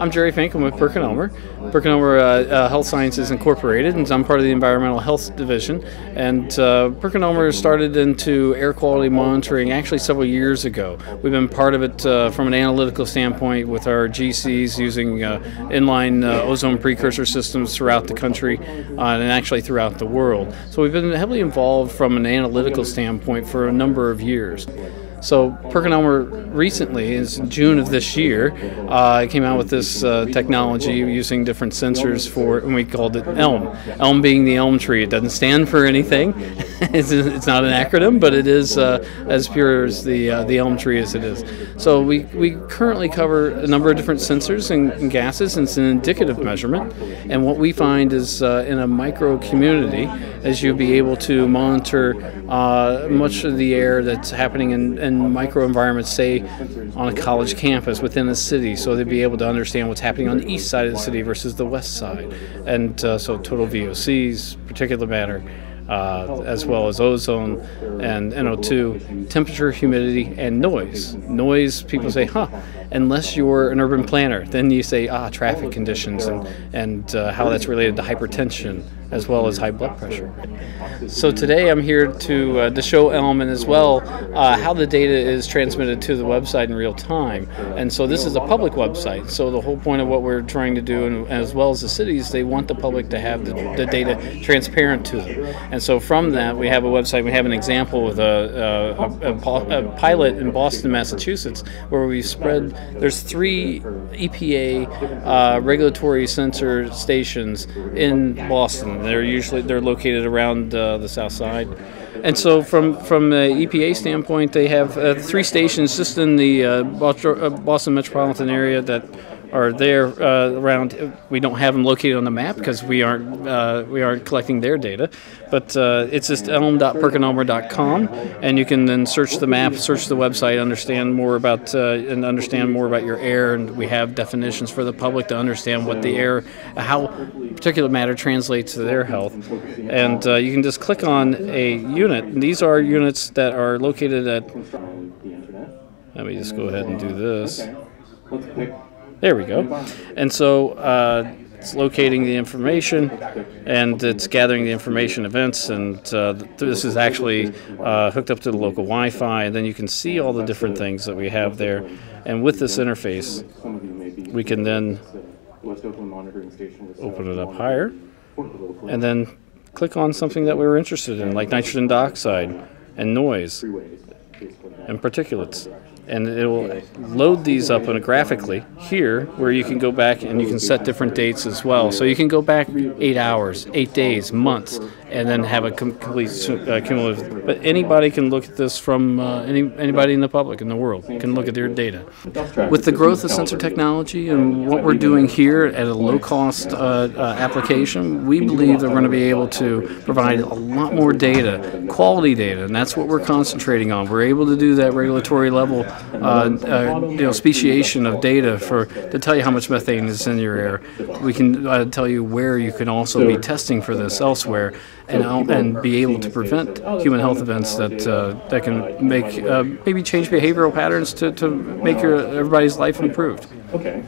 I'm Jerry Fink. I'm with PerkinElmer. PerkinElmer Health Sciences Incorporated, and I'm part of the Environmental Health Division. And PerkinElmer started into air quality monitoring actually several years ago. We've been part of it from an analytical standpoint with our GCs using inline ozone precursor systems throughout the country and actually throughout the world. So we've been heavily involved from an analytical standpoint for a number of years. So PerkinElmer recently, in June of this year, came out with this technology using different sensors for, and we called it ELM. ELM being the elm tree. It doesn't stand for anything. It's not an acronym, but it is as pure as the elm tree as it is. So we currently cover a number of different sensors and gases, and it's an indicative measurement. And what we find is in a micro community, as you'll be able to monitor much of the air that's happening in microenvironments, say on a college campus within a city, so they'd be able to understand what's happening on the east side of the city versus the west side, and so total VOCs, particulate matter, as well as ozone and NO2, temperature, humidity, and noise. Noise, people say, unless you're an urban planner, then you say, traffic conditions and how that's related to hypertension as well as high blood pressure. So today I'm here to show ELM and as well how the data is transmitted to the website in real time. And so this is a public website. So the whole point of what we're trying to do, and as well as the cities, they want the public to have the data transparent to them. And so from that, we have a website. We have an example with a pilot in Boston, Massachusetts, where we spread. There's 3 EPA regulatory sensor stations in Boston. They're located around the south side. And so from the EPA standpoint, they have 3 stations just in the Boston metropolitan area that are there around. We don't have them located on the map because we aren't collecting their data, but it's just elm.perkinelmer.com, and you can then search the map, search the website, understand more about your air, and we have definitions for the public to understand what the air, how particulate matter translates to their health, and you can just click on a unit. And these are units that are located at. Let me just go ahead and do this. There we go. And so it's locating the information, and it's gathering the information events, and this is actually hooked up to the local Wi-Fi, and then you can see all the different things that we have there. And with this interface, we can then open it up higher, and then click on something that we were interested in, like nitrogen dioxide and noise and particulates. And it will load these up graphically here, where you can go back and you can set different dates as well. So you can go back 8 hours, 8 days, months, and then have a complete cumulative. But anybody can look at this from anybody in the public in the world can look at their data. With the growth of sensor technology and what we're doing here at a low-cost application, we believe that we're going to be able to provide a lot more data, quality data, and that's what we're concentrating on. We're able to do that regulatory level speciation of data to tell you how much methane is in your air. We can tell you where you can also be testing for this elsewhere, and be able to prevent human health events that can make maybe change behavioral patterns to make everybody's life improved. Okay.